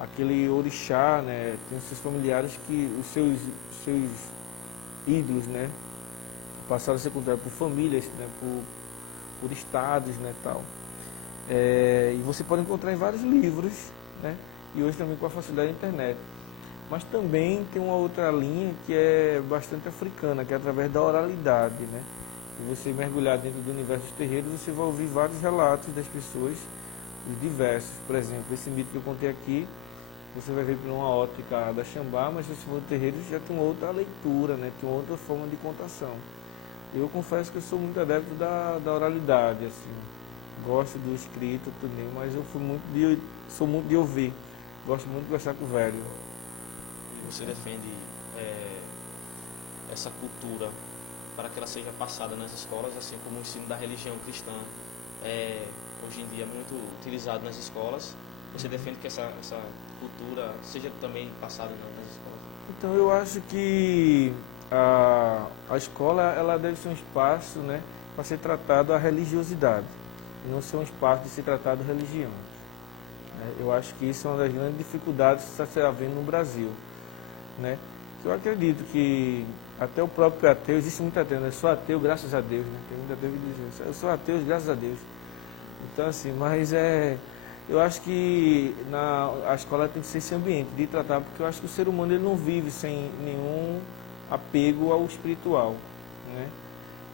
aquele orixá, né, tem seus familiares que os seus ídolos, né, passaram a ser cultuados por famílias, né, por estados, né, tal. E você pode encontrar em vários livros, né, e hoje também com a facilidade da internet. Mas também tem uma outra linha que é bastante africana, que é através da oralidade, né. Se você mergulhar dentro do universo dos terreiros, você vai ouvir vários relatos das pessoas, os diversos. Por exemplo, esse mito que eu contei aqui, você vai ver por uma ótica da Xambá, mas se você for no terreiro já tem uma outra leitura, né? Tem uma outra forma de contação. Eu confesso que eu sou muito adepto da oralidade, assim. Gosto do escrito, tudo, mas eu sou muito de ouvir. Gosto muito de conversar com o velho. E você defende essa cultura para que ela seja passada nas escolas, assim como o ensino da religião cristã hoje em dia é muito utilizado nas escolas. Você defende que essa cultura seja também passada nas escolas? Então eu acho que a escola ela deve ser um espaço, né, para ser tratado a religiosidade, e não ser um espaço de ser tratado religião. Eu acho que isso é uma das grandes dificuldades que está se havendo no Brasil, né? Eu acredito que até o próprio ateu, existe muito ateu, né? Eu sou ateu graças a Deus, né? Tem muito ateu que diz isso. Eu sou ateu graças a Deus. Então assim, mas eu acho que a escola tem que ser esse ambiente de tratar, porque eu acho que o ser humano ele não vive sem nenhum apego ao espiritual, né?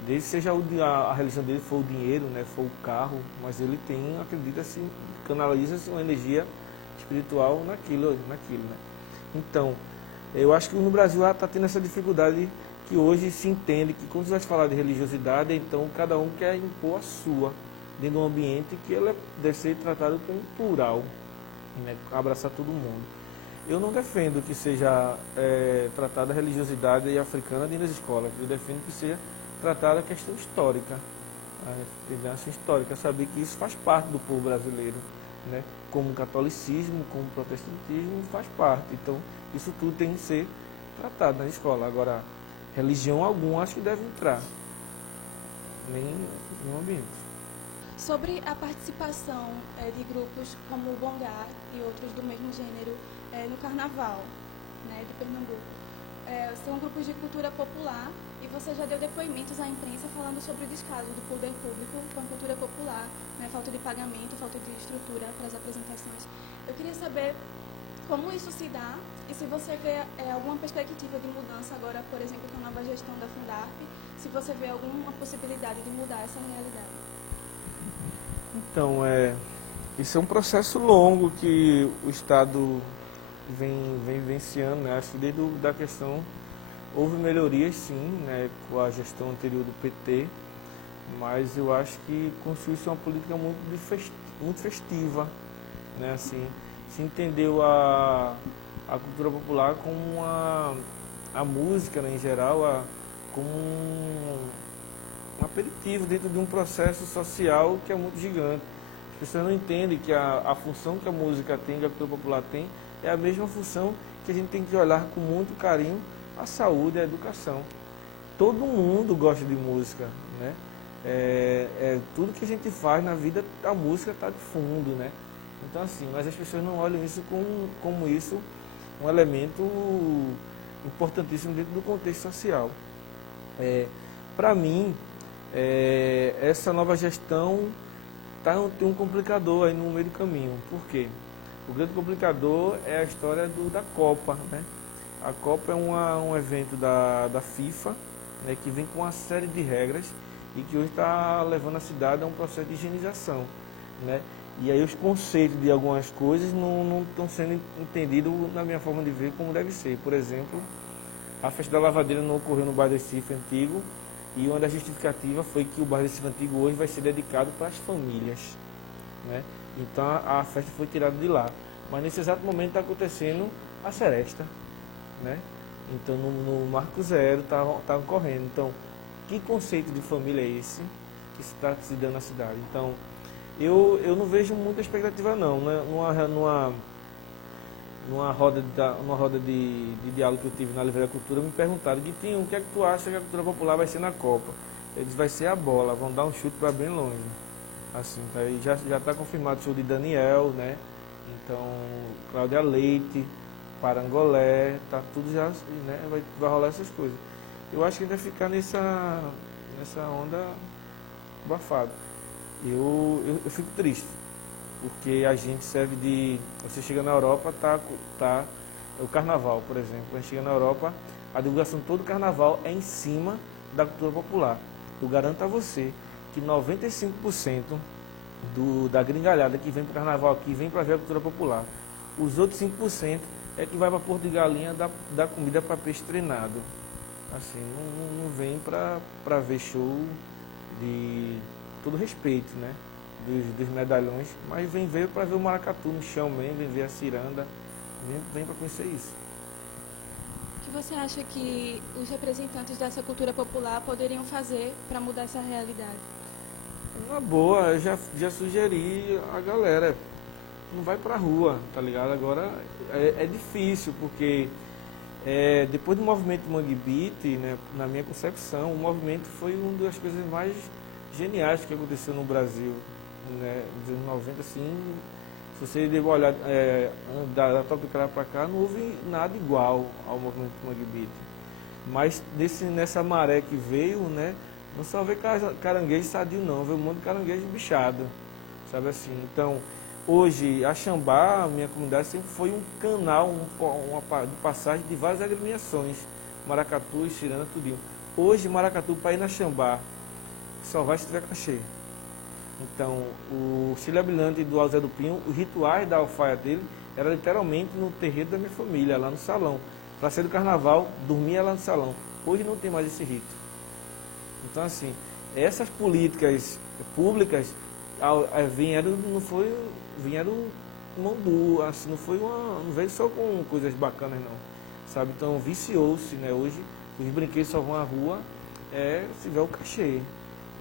desde seja a religião dele for o dinheiro, né, for o carro, mas ele tem, acredita assim, canaliza uma energia espiritual naquilo, né? Então, eu acho que no Brasil está tendo essa dificuldade que hoje se entende que quando você vai falar de religiosidade, então cada um quer impor a sua dentro de um ambiente que ela deve ser tratado como plural, né, abraçar todo mundo. Eu não defendo que seja tratada a religiosidade africana dentro das escolas, eu defendo que seja tratada a questão histórica, a evidência histórica, saber que isso faz parte do povo brasileiro, né? Como o catolicismo, como o protestantismo faz parte. Então, isso tudo tem que ser tratado na escola. Agora, religião alguma acho que deve entrar, nem no ambiente. Sobre a participação de grupos como o Bongá e outros do mesmo gênero no Carnaval, né, de Pernambuco. São grupos de cultura popular e você já deu depoimentos à imprensa falando sobre o descaso do poder público com a cultura popular, né, falta de pagamento, falta de estrutura para as apresentações. Eu queria saber como isso se dá e se você vê alguma perspectiva de mudança agora, por exemplo, com a nova gestão da Fundarp, se você vê alguma possibilidade de mudar essa realidade. Então, isso é um processo longo que o Estado vem vivenciando, né? Acho que desde a questão houve melhorias sim, né, com a gestão anterior do PT, mas eu acho que construiu-se uma política muito festiva, né? Assim, se entendeu a cultura popular como a música, né, em geral, como um aperitivo dentro de um processo social que é muito gigante. As pessoas não entendem que a função que a música tem, que a cultura popular tem, é a mesma função que a gente tem que olhar com muito carinho a saúde e a educação. Todo mundo gosta de música, né? Tudo que a gente faz na vida, a música está de fundo, né? Então assim, mas as pessoas não olham isso como isso um elemento importantíssimo dentro do contexto social. Para mim, essa nova gestão tem um complicador aí no meio do caminho. Por quê? O grande complicador é a história da Copa, né? A Copa é um evento da FIFA, né, que vem com uma série de regras e que hoje está levando a cidade a um processo de higienização, né? E aí os conceitos de algumas coisas não estão sendo entendidos na minha forma de ver como deve ser. Por exemplo, a festa da lavadeira não ocorreu no bairro do Recife Antigo e uma das justificativas foi que o bairro do Recife Antigo hoje vai ser dedicado para as famílias, né? Então a festa foi tirada de lá. Mas nesse exato momento está acontecendo a seresta, né? Então no Marco Zero está ocorrendo. Então, que conceito de família é esse que está se dando na cidade? Então, eu não vejo muita expectativa não, né? Numa roda de diálogo que eu tive na Livraria Cultura, me perguntaram, Guitinho, o que é que tu acha que a cultura popular vai ser na Copa? Eles vai ser a bola, vão dar um chute para bem longe. Assim, aí já está confirmado o show de Daniel, né? Então, Cláudia Leite, Parangolé, tá tudo já, né? Vai rolar essas coisas. Eu acho que a gente vai ficar nessa onda abafada. Eu fico triste, porque a gente serve de... Você chega na Europa, tá o carnaval, por exemplo. A gente chega na Europa, a divulgação de todo o carnaval é em cima da cultura popular. Eu garanto a você que 95% da gringalhada que vem para o carnaval aqui vem para ver a cultura popular. Os outros 5% é que vai para Porto de Galinha dar comida para peixe treinado. Assim, não vem para ver show de todo respeito, né? Dos medalhões, mas vem ver para ver o maracatu no chão mesmo, vem ver a ciranda, vem para conhecer isso. O que você acha que os representantes dessa cultura popular poderiam fazer para mudar essa realidade? Uma boa, eu já sugeri a galera, não vai pra rua, tá ligado? Agora é difícil, porque depois do movimento Mangue Beat, né, na minha concepção, o movimento foi uma das coisas mais geniais que aconteceu no Brasil, né? Nos anos 90, assim, se você der uma olhada da Tropicália para cá, não houve nada igual ao movimento Mangue Beat. Mas nessa maré que veio, né, não só vê caranguejo sadio não, vê um monte de caranguejo bichado, sabe assim. Então, hoje, a Xambá, a minha comunidade, sempre foi um canal, uma passagem de várias agremiações, maracatu, ciranda, tudinho. Hoje, Maracatu, para ir na Xambá, só vai se tiver cachê. Então, o Chile Abilante do Alzé do Pinho, os rituais da alfaia dele era literalmente no terreiro da minha família, lá no salão. Para sair do carnaval, dormia lá no salão. Hoje não tem mais esse rito. Então, assim, essas políticas públicas vieram mão dura, assim, não veio só com coisas bacanas, não. Sabe? Então, viciou-se, né? Hoje, os brinquedos só vão à rua se tiver o cachê.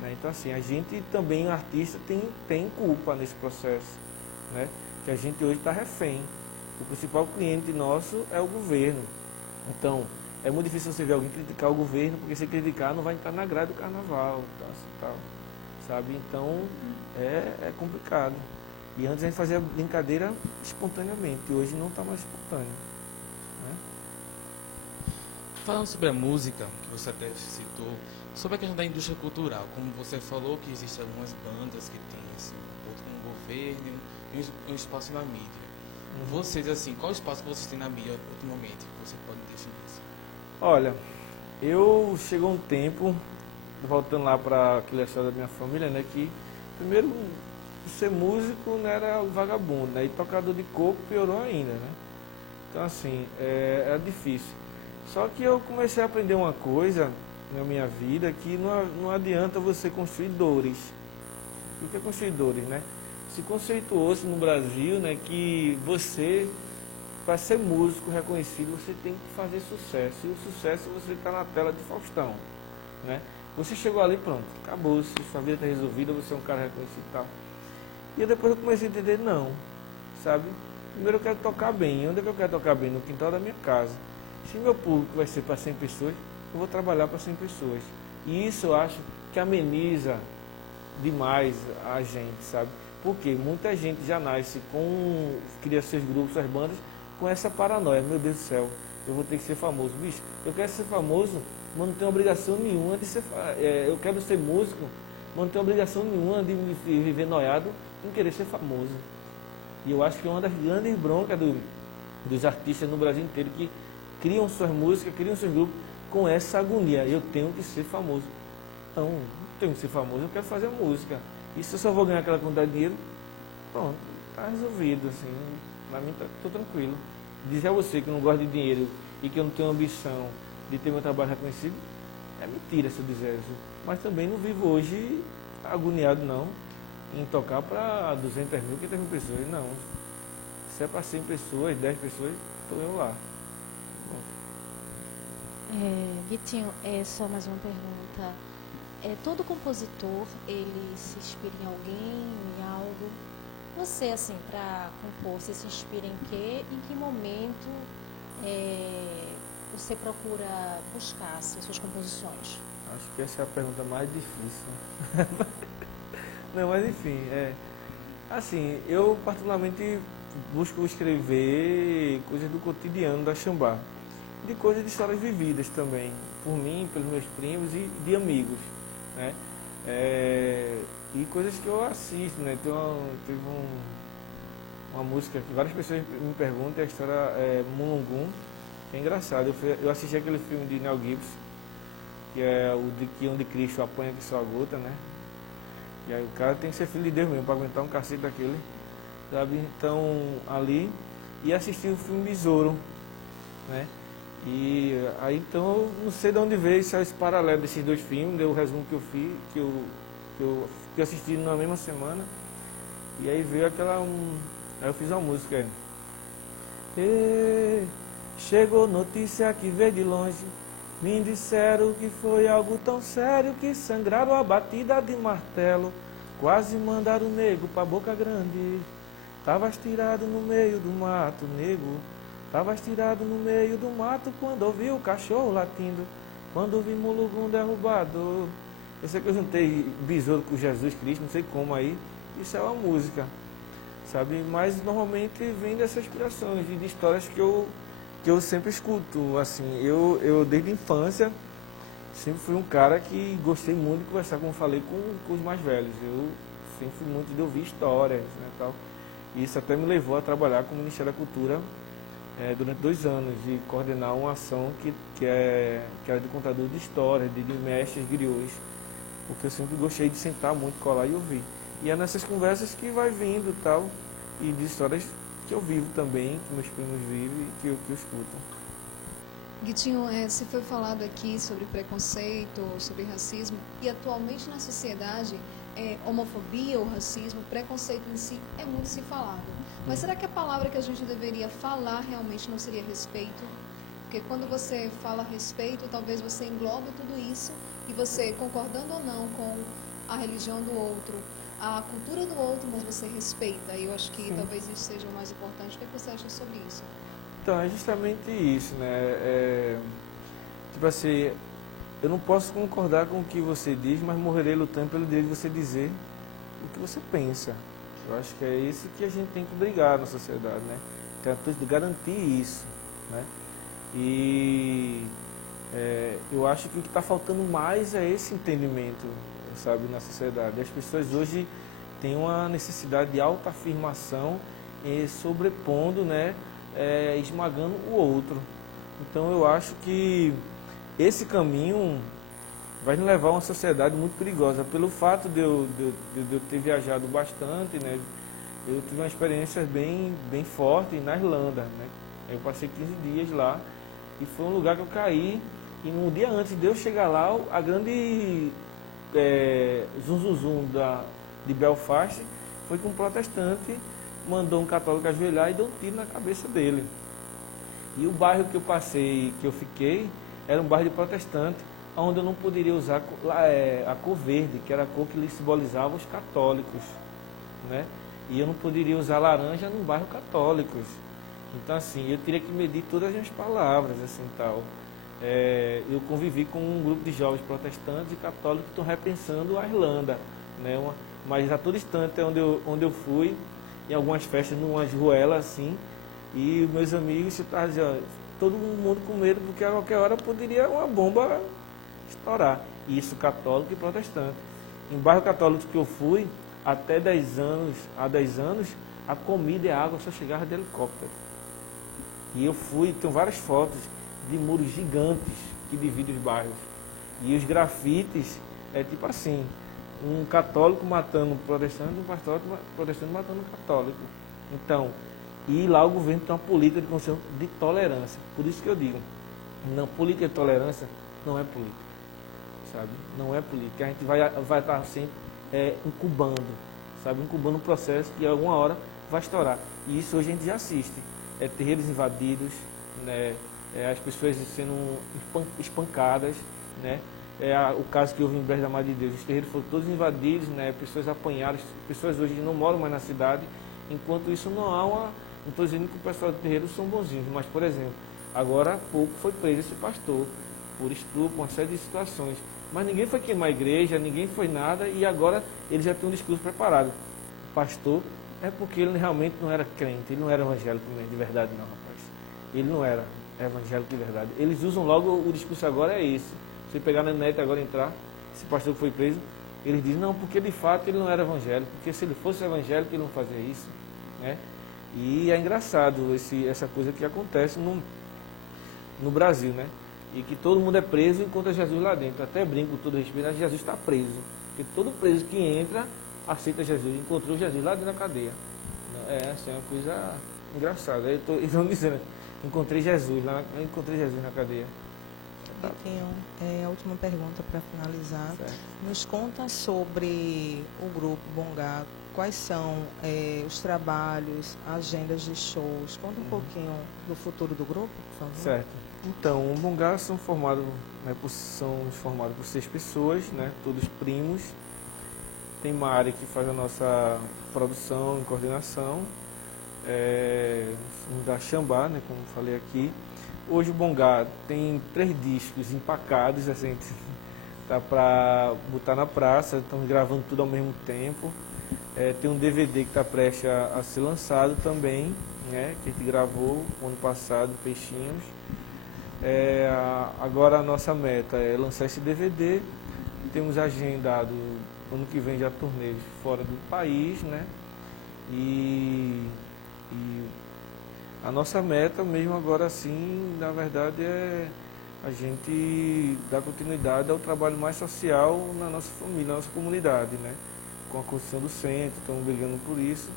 Né? Então, assim, a gente também, o artista, tem culpa nesse processo. Né? Que a gente hoje está refém. O principal cliente nosso é o governo. Então, é muito difícil você ver alguém criticar o governo, porque se criticar não vai entrar na grade do carnaval, tal, sabe? Então, é complicado. E antes a gente fazia brincadeira espontaneamente, e hoje não está mais espontâneo. Né? Falando sobre a música, que você até citou, sobre a questão da indústria cultural, como você falou que existem algumas bandas que têm assim, um pouco no governo e um espaço na mídia. Vocês, assim, qual o espaço que vocês têm na mídia ultimamente, que você pode definir isso? Olha, chegou um tempo, voltando lá para aquela história da minha família, né, que primeiro ser músico não era vagabundo, né, e tocador de coco piorou ainda, né. Então, assim, era difícil. Só que eu comecei a aprender uma coisa na minha vida, que não adianta você construir dores. O que é construir dores, né? Se conceituou-se no Brasil, né, que você, para ser músico reconhecido, você tem que fazer sucesso. E o sucesso você está na tela de Faustão. Né? Você chegou ali, pronto, acabou, sua vida está resolvida, você é um cara reconhecido e tal. E depois eu comecei a entender, não, sabe? Primeiro eu quero tocar bem. Onde é que eu quero tocar bem? No quintal da minha casa. Se meu público vai ser para 100 pessoas, eu vou trabalhar para 100 pessoas. E isso eu acho que ameniza demais a gente, sabe? Porque muita gente já nasce cria seus grupos, suas bandas, com essa paranoia. Meu Deus do céu, eu vou ter que ser famoso. Bicho, eu quero ser famoso, mas não tenho obrigação nenhuma de ser... eu quero ser músico, mas não tenho obrigação nenhuma de viver noiado em querer ser famoso. E eu acho que é uma das grandes broncas dos artistas no Brasil inteiro, que criam suas músicas, criam seus grupos com essa agonia. Eu tenho que ser famoso. Não tenho que ser famoso, eu quero fazer música. E se eu só vou ganhar aquela quantidade de dinheiro, pronto, está resolvido, assim, para mim estou tranquilo. Dizer a você que eu não gosto de dinheiro e que eu não tenho ambição de ter meu trabalho reconhecido, é mentira se eu dizer isso. Mas também não vivo hoje agoniado, não, em tocar para 200 mil, 500 mil pessoas, não. Se é para 100 pessoas, 10 pessoas, estou eu lá. Vitinho, só mais uma pergunta. Todo compositor, ele se inspira em alguém, em algo? Você, assim, para compor, você se inspira em quê? Em que momento você procura buscar as suas composições? Acho que essa é a pergunta mais difícil. Não, mas enfim, assim, eu particularmente busco escrever coisas do cotidiano da Xambá, de coisas de histórias vividas também, por mim, pelos meus primos e de amigos, né? E coisas que eu assisto, né? Teve uma música que várias pessoas me perguntam, a história é Mulungu, que é engraçado. Eu assisti aquele filme de Mel Gibson, que é onde Cristo apanha que só a gota, né? E aí o cara tem que ser filho de Deus mesmo para aguentar um cacete daquele, sabe? Então, ali, e assisti o filme Besouro, né? E aí, então, eu não sei de onde veio esse paralelo desses dois filmes, deu o resumo que eu fiz, que eu assisti na mesma semana, e aí veio aí eu fiz uma música. Chegou notícia que veio de longe, me disseram que foi algo tão sério que sangraram a batida de martelo, quase mandaram o nego pra Boca Grande. Tava estirado no meio do mato, nego. Tava estirado no meio do mato quando ouvi o cachorro latindo, quando vi Mulugum derrubado. Eu sei que eu juntei Besouro com Jesus Cristo, não sei como aí. Isso é uma música, sabe? Mas normalmente vem dessas inspirações, de histórias que eu sempre escuto. Assim, eu desde a infância sempre fui um cara que gostei muito de conversar, como eu falei, com os mais velhos. Eu sempre fui muito de ouvir histórias, né, tal. E isso até me levou a trabalhar com o Ministério da Cultura durante 2 anos, de coordenar uma ação que era de contador de histórias, de mestres griots, porque eu sempre gostei de sentar muito, colar e ouvir. E é nessas conversas que vai vindo tal, e de histórias que eu vivo também, que meus primos vivem e que eu escuto. Guitinho, se foi falado aqui sobre preconceito, sobre racismo, e atualmente na sociedade, homofobia ou racismo, preconceito em si, é muito se falado. Mas será que a palavra que a gente deveria falar realmente não seria respeito? Porque quando você fala respeito, talvez você englobe tudo isso, e você, concordando ou não com a religião do outro, a cultura do outro, mas você respeita. E eu acho que talvez isso seja o mais importante. O que você acha sobre isso? Então, é justamente isso, né? Tipo assim, eu não posso concordar com o que você diz, mas morrerei lutando pelo direito de você dizer o que você pensa. Eu acho que é isso que a gente tem que brigar na sociedade, né? Garantir isso, né? E eu acho que o que está faltando mais é esse entendimento, sabe, na sociedade. As pessoas hoje têm uma necessidade de autoafirmação sobrepondo, né, esmagando o outro. Então eu acho que esse caminho vai nos levar a uma sociedade muito perigosa. Pelo fato de eu ter viajado bastante, né, eu tive uma experiência bem forte na Irlanda, né? Eu passei 15 dias lá e foi um lugar que eu caí, e um dia antes de eu chegar lá, a grande zum de Belfast foi que um protestante mandou um católico ajoelhar e deu um tiro na cabeça dele. E o bairro que eu passei, que eu fiquei, era um bairro de protestante, onde eu não poderia usar a cor verde, que era a cor que simbolizava os católicos, né? E eu não poderia usar laranja num bairro católico. Então, assim, eu teria que medir todas as minhas palavras, assim, tal. Eu convivi com um grupo de jovens protestantes e católicos que estão repensando a Irlanda, né? Mas a todo instante onde eu fui, em algumas festas, numas ruelas, assim, e meus amigos estavam dizendo, todo mundo com medo, porque a qualquer hora poderia uma bomba estourar. E isso católico e protestante. Em bairro católico que eu fui, até 10 anos, a comida e a água só chegava de helicóptero. E eu tenho várias fotos de muros gigantes que dividem os bairros. E os grafites é tipo assim, um católico matando um protestante, um protestante matando um católico. Então, e lá o governo tem uma política de tolerância. Por isso que eu digo, não, política de tolerância não é política, sabe? Não é política. A gente vai estar sempre incubando, sabe? Incubando um processo que alguma hora vai estourar. E isso hoje a gente já assiste. Terreiros invadidos, né? As pessoas sendo espancadas, né? O caso que houve em Brejo da Madre de Deus, os terreiros foram todos invadidos, né? Pessoas apanhadas, pessoas hoje não moram mais na cidade. Enquanto isso não há uma... Não estou dizendo que o pessoal do terreiro são bonzinhos, mas, por exemplo, agora há pouco foi preso esse pastor por estupro, uma série de situações. Mas ninguém foi queimar a igreja, ninguém foi nada, e agora ele já tem um discurso preparado. O pastor é porque ele realmente não era crente, ele não era evangélico de verdade não, rapaz. Ele não era evangélico de verdade. Eles usam logo, o discurso agora é esse. Se você pegar na net agora entrar, esse pastor que foi preso, eles dizem, não, porque de fato ele não era evangélico, porque se ele fosse evangélico ele não fazia isso, né? E é engraçado essa coisa que acontece no Brasil, né? E que todo mundo é preso e encontra Jesus lá dentro. Até brinco com todo respeito, mas Jesus está preso. Porque todo preso que entra, aceita Jesus, encontrou Jesus lá dentro da cadeia. Assim, é uma coisa engraçada. Eles estão dizendo, encontrei Jesus na cadeia. Betinho, a última pergunta para finalizar. Certo. Nos conta sobre o grupo Bongá, quais são os trabalhos, agendas de shows. Conta um pouquinho do futuro do grupo, por favor. Certo. Então, o Bongá são formados por 6 pessoas, né, todos primos. Tem Mari que faz a nossa produção e coordenação, da Xambá, né, como falei aqui. Hoje o Bongá tem 3 discos empacados, assim, tá para botar na praça, estamos gravando tudo ao mesmo tempo. Tem um DVD que está prestes a ser lançado também, né, que a gente gravou ano passado, Peixinhos. Agora a nossa meta é lançar esse DVD. Temos agendado ano que vem já turnês fora do país, né? E A nossa meta mesmo agora sim, na verdade, é a gente dar continuidade ao trabalho mais social na nossa família, na nossa comunidade, né? Com a construção do centro, estamos brigando por isso,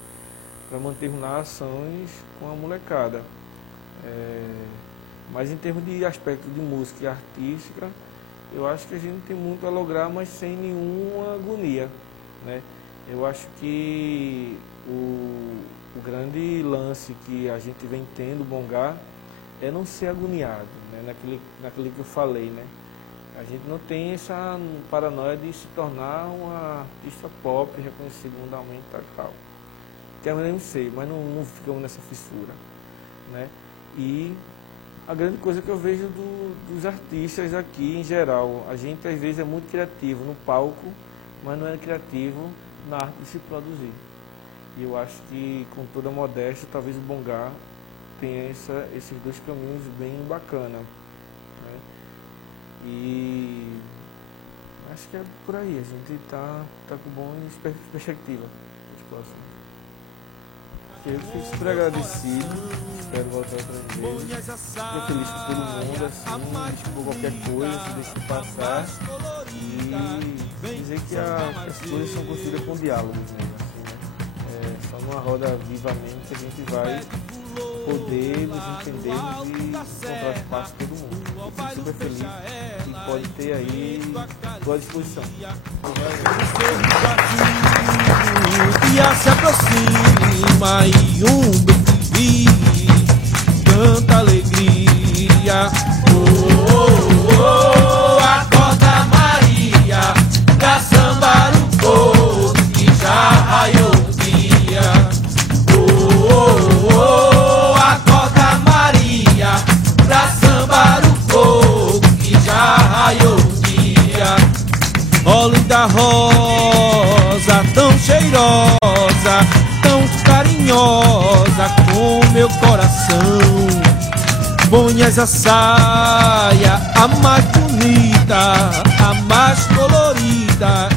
para mantermos lá ações com a molecada. Mas em termos de aspecto de música e artística, eu acho que a gente tem muito a lograr, mas sem nenhuma agonia, né? Eu acho que o grande lance que a gente vem tendo, Bongá, é não ser agoniado, né? naquilo que eu falei, né? A gente não tem essa paranoia de se tornar uma artista pop reconhecida mundialmente e tal. Queremos ser, mas não ficamos nessa fissura, né? E a grande coisa que eu vejo dos artistas aqui em geral, a gente às vezes é muito criativo no palco, mas não é criativo na arte de se produzir. E eu acho que, com toda a modéstia, talvez o Bongá tenha esses dois caminhos bem bacana, né? E acho que é por aí, a gente tá com boa perspectiva de próximo. Eu fico super agradecido, espero voltar outras vezes. Fico feliz com todo mundo, assim, desculpa qualquer coisa, se deixe passar. E dizer que as coisas são construídas com diálogos mesmo, assim, né? Só numa roda vivamente que a gente vai poder nos entendermos e encontrar espaço para todo mundo. Eu fico super feliz e pode ter aí boa disposição. Dia se aproxima e bem canta alegria. Acorda Maria, pra sambar o povo que já raiou o dia. Acorda Maria, pra sambar o povo que já raiou o dia. Ó linda rosa, tão cheirosa, tão carinhosa com meu coração. Ponhas a saia, a mais bonita, a mais colorida